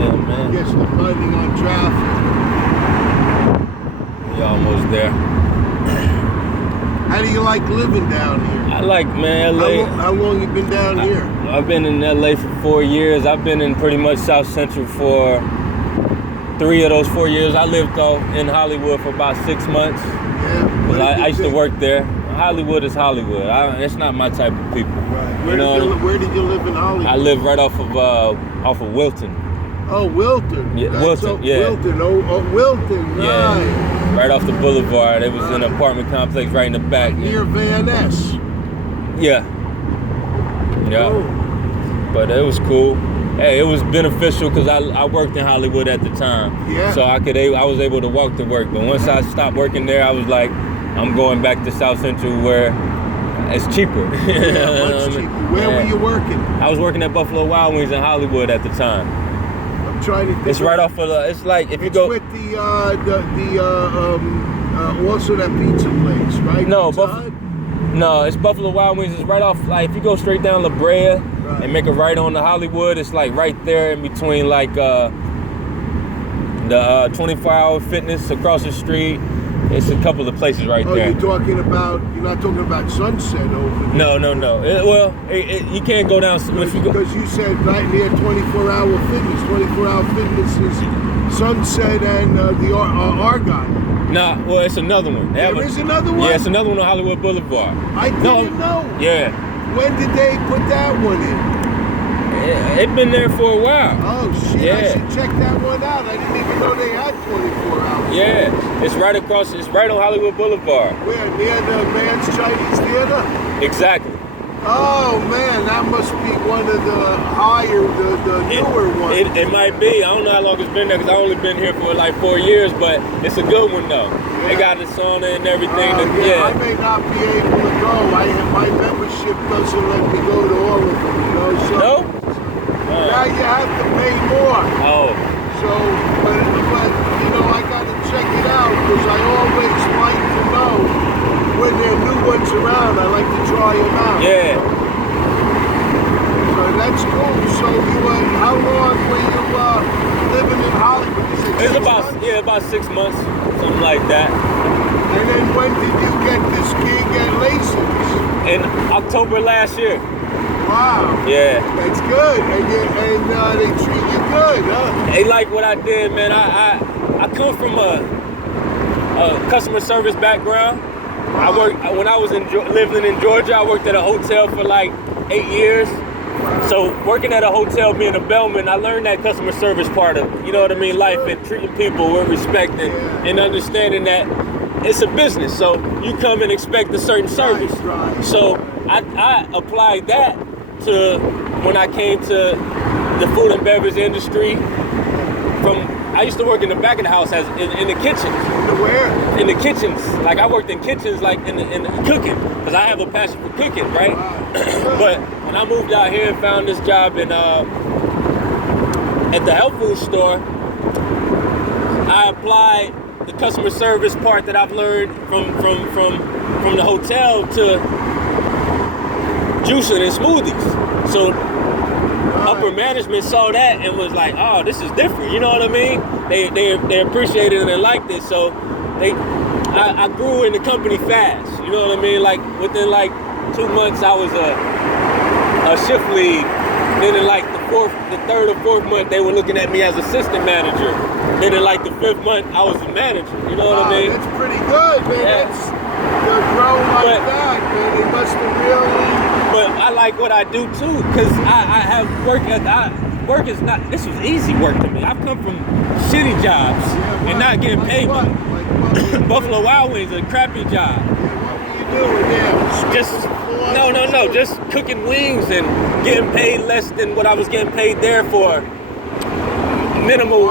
Yeah, man. Guess depending on traffic. We almost there. How do you like living down here? I like, man, LA. How long you been down here? I've been in LA for 4 years. I've been in pretty much South Central for 3 of those 4 years. I lived in Hollywood for about 6 months. Yeah. 'Cause I used to work there. Hollywood is Hollywood. It's not my type of people. Right. Where did you live in Hollywood? I live right off of Wilton. Oh, Wilton. Yeah, Wilton. Yeah. Wilton. Oh, Wilton. Right. Yeah. Right off the boulevard. It was an apartment complex right in the back. Near Van Ness. Yeah. Yeah. Oh. But it was cool. Hey, it was beneficial because I worked in Hollywood at the time. Yeah. So I was able to walk to work. But once I stopped working there, I was like, I'm going back to South Central where it's cheaper. Yeah, much cheaper. Where were you working? I was working at Buffalo Wild Wings in Hollywood at the time. I'm trying to think. It's right off of it's like if you go. It's with also that pizza place, right? No, it's Buffalo Wild Wings. It's right off, like, if you go straight down La Brea and make a right on to Hollywood, it's like right there in between, like, the 24-hour fitness across the street. It's a couple of places right there. You're not talking about Sunset over there. No. You can't go down. Because you said right near 24-hour fitness. 24-hour fitness is Sunset and the Argonne. Nah, well, it's another one. There is another one? Yeah, it's another one on Hollywood Boulevard. I didn't know. Yeah. When did they put that one in? It's been there for a while. Oh, shit. Yeah. I should check that one out. I didn't even know they had 24 hours. Yeah. It's right on Hollywood Boulevard. Where? Near the Man's Chinese Theater? Exactly. Oh, man. That must be one of the newer ones. It might be. I don't know how long it's been there because I've only been here for like 4 years, but it's a good one, though. Yeah. They got the sauna and everything. Yeah, I may not be able to go. My membership doesn't let me go to all of them, you know? So, no? Now you have to pay more. Oh. So, but I got to check it out because I always like to know when there are new ones around. I like to try them out. Yeah. So that's cool. So how long were you living in Hollywood? It's about 6 months, something like that. And then when did you get this gig at Lasers? In October last year. Wow. Yeah. That's good. And they treat you good, huh? They like what I did, man. I come from a customer service background. When I was living in Georgia, I worked at a hotel for like 8 years. So working at a hotel, being a bellman, I learned that customer service part of, you know what I mean, life and treating people with respect and understanding that it's a business. So you come and expect a certain service. Right. So I applied that to when I came to the food and beverage industry. I used to work in the back of the house in the kitchen. Where? In the kitchens. Like I worked in kitchens, like in cooking, because I have a passion for cooking, right? But when I moved out here and found this job at the health food store, I applied the customer service part that I've learned from the hotel to juicing and smoothies. So upper management saw that and was like, oh, this is different, you know what I mean? They appreciated it and they liked it. So I grew in the company fast, you know what I mean? Like within like 2 months I was a shift lead. Then in like the third or fourth month they were looking at me as assistant manager. Then in like the 5th month I was a manager, you know what I mean? That's pretty good, man. Yeah. To grow like that, man. It must have really... But I like what I do too, because I have work is not, this was easy work to me. I've come from shitty jobs and not getting paid. Buffalo Wild Wings, a crappy job. What were you doing there? Just cooking wings and getting paid less than what I was getting paid there for minimal,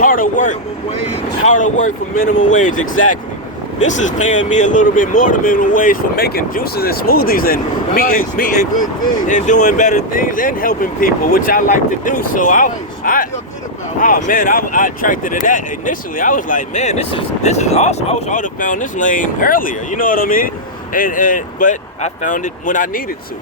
harder work for minimum wage, exactly. This is paying me a little bit more than minimum wage for making juices and smoothies and meeting and doing better things and helping people, which I like to do. So I attracted to that initially. I was like, man, this is awesome. I wish I would have found this lane earlier. You know what I mean? But I found it when I needed to.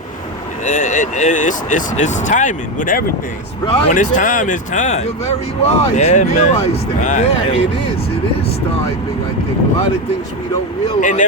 it's timing with everything. Right, when it's man. time, it's time. You're very wise. Yeah, you realize man. that. Yeah, it is. It is timing, I think. A lot of things we don't realize. And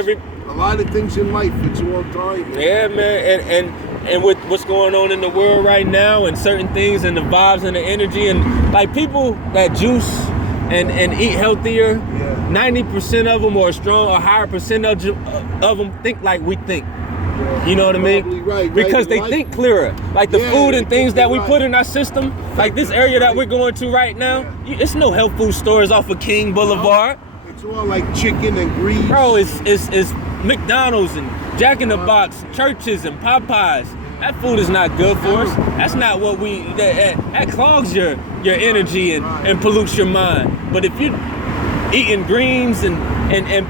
a lot of things in life, it's all timing. Yeah, man. And with what's going on in the world right now and certain things and the vibes and the energy and like people that juice and eat healthier, 90% of them or a higher percentage of them think like we think. Yeah, you know what I mean? Right, because they think clearer. Like the food and things that we put in our system, like this area that we're going to right now, it's no health food stores off of King Boulevard. It's all like chicken and grease. Bro, it's McDonald's and Jack in the Box, churches and Popeyes. That food is not good for us. That's not what that clogs your energy and pollutes your mind. But if you eating greens and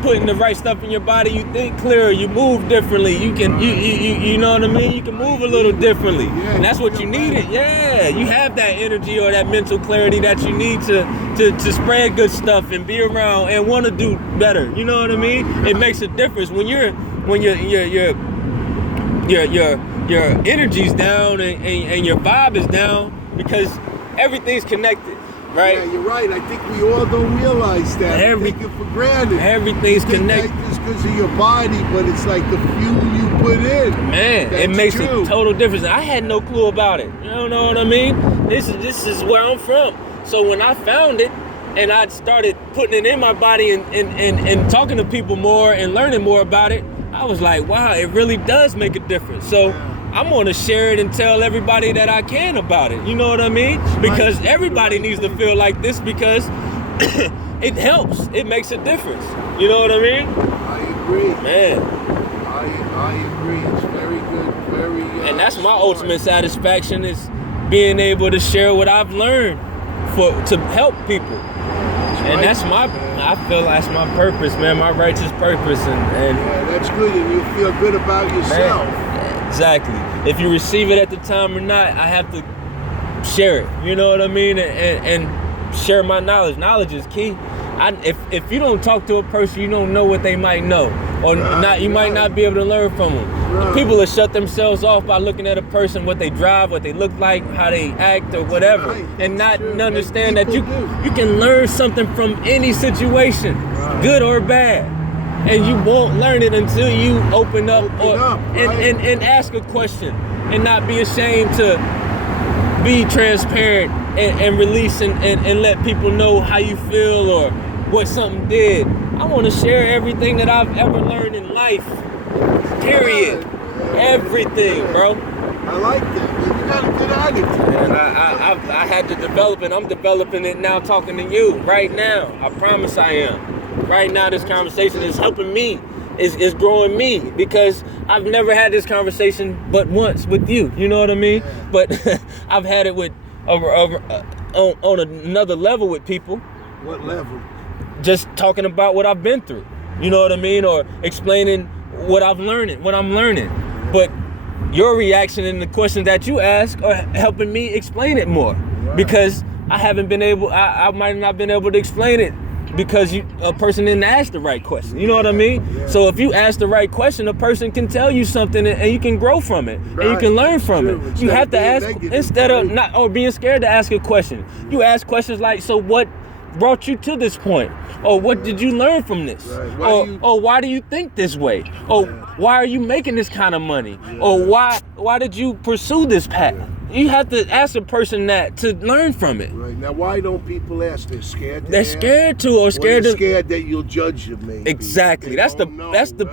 putting the right stuff in your body, you think clearer, you move differently, you can you know what I mean? You can move a little differently. And that's what you needed. Yeah, you have that energy or that mental clarity that you need to spread good stuff and be around and want to do better. You know what I mean? It makes a difference when your energy's down and your vibe is down because everything's connected. Right? Yeah, you're right. I think we all don't realize that. We take it for granted. Everything's connected. Just because of your body, but it's like the fuel you put in. Man, it makes a total difference. I had no clue about it. You know what I mean? This is where I'm from. So when I found it and I started putting it in my body and talking to people more and learning more about it, I was like, wow, it really does make a difference. So I'm going to share it and tell everybody that I can about it. You know what I mean? Because everybody needs to feel like this because it helps. It makes a difference. You know what I mean? I agree. Man. I agree. It's very good. Very and that's my ultimate satisfaction is being able to share what I've learned to help people. That's I feel that's my purpose, man, my righteous purpose. And yeah, that's good. And you feel good about yourself. Man. Exactly. If you receive it at the time or not, I have to share it. You know what I mean? And share my knowledge. Knowledge is key. If you don't talk to a person, you don't know what they might know, or not. You might not be able to learn from them. People will shut themselves off by looking at a person, what they drive, what they look like, how they act, or whatever, and not understand that you can learn something from any situation, good or bad. And you won't learn it until you open up and ask a question and not be ashamed to be transparent and release and let people know how you feel or what something did. I want to share everything that I've ever learned in life. Period. Everything, bro. I like that. You got a good attitude. And I had to develop it. I'm developing it now talking to you right now. I promise I am. Right now, this conversation is helping me, is growing me, because I've never had this conversation but once with you. You know what I mean? Yeah. But I've had it with on another level with people. What level? Just talking about what I've been through. You know what I mean? Or explaining what I'm learning. Yeah. But your reaction and the questions that you ask are helping me explain it more. Right. Because I haven't been able. I might not been able to explain it. Because a person didn't ask the right question. You know what I mean? Yeah. So if you ask the right question, a person can tell you something and you can grow from it. Right. And you can learn from it. You have to ask, instead of not or being scared to ask a question. You ask questions like, so what brought you to this point? Or what did you learn from this? Right. Or why do you think this way? Or why are you making this kind of money? Yeah. Or why did you pursue this path? You have to ask a person that to learn from it. Right. Now, why don't people ask? They're scared to They're scared to, or scared that you'll judge them, maybe. Exactly. That's the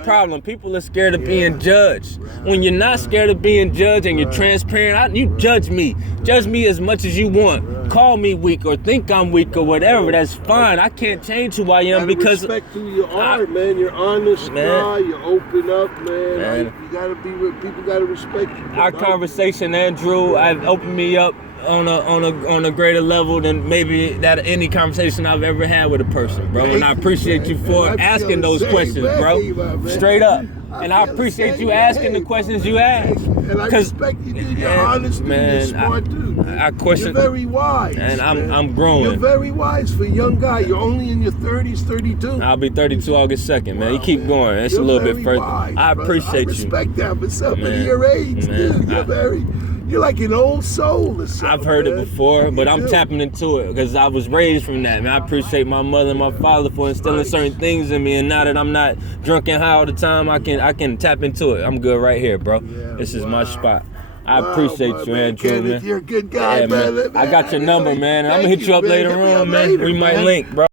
problem. People are scared of being judged. Right. When you're not scared of being judged and you're transparent, you judge me. Judge me as much as you want. Right. Call me weak or think I'm weak or whatever. That's fine. I can't change who I am because respect who you are, man. You're honest guy. You open up, man. You gotta be with people. Gotta respect you. Our conversation, Andrew, I've opened me up on a greater level than maybe that any conversation I've ever had with a person, bro. And I appreciate you for asking those questions, bro. Straight up. And I appreciate you asking the questions you ask. And I respect you, dude. You're honest, man. You're smart, dude. I question. You're very wise. And I'm growing. You're very wise for a young guy. You're only in your 30s, 32. I'll be 32 August 2nd, man. You keep going. It's a little bit further. Wise, I appreciate you. I respect that for somebody your age, dude. You're like an old soul or something. I've heard it before, but I'm tapping into it because I was raised from that, man. I appreciate my mother and my father for instilling certain things in me, and now that I'm not drunk and high all the time, I can tap into it. I'm good right here, bro. This is my spot. I appreciate you, Andrew, Kenneth, man. You're a good guy, man. I got your number, man. I'm gonna hit you up later on, man. We might link, bro.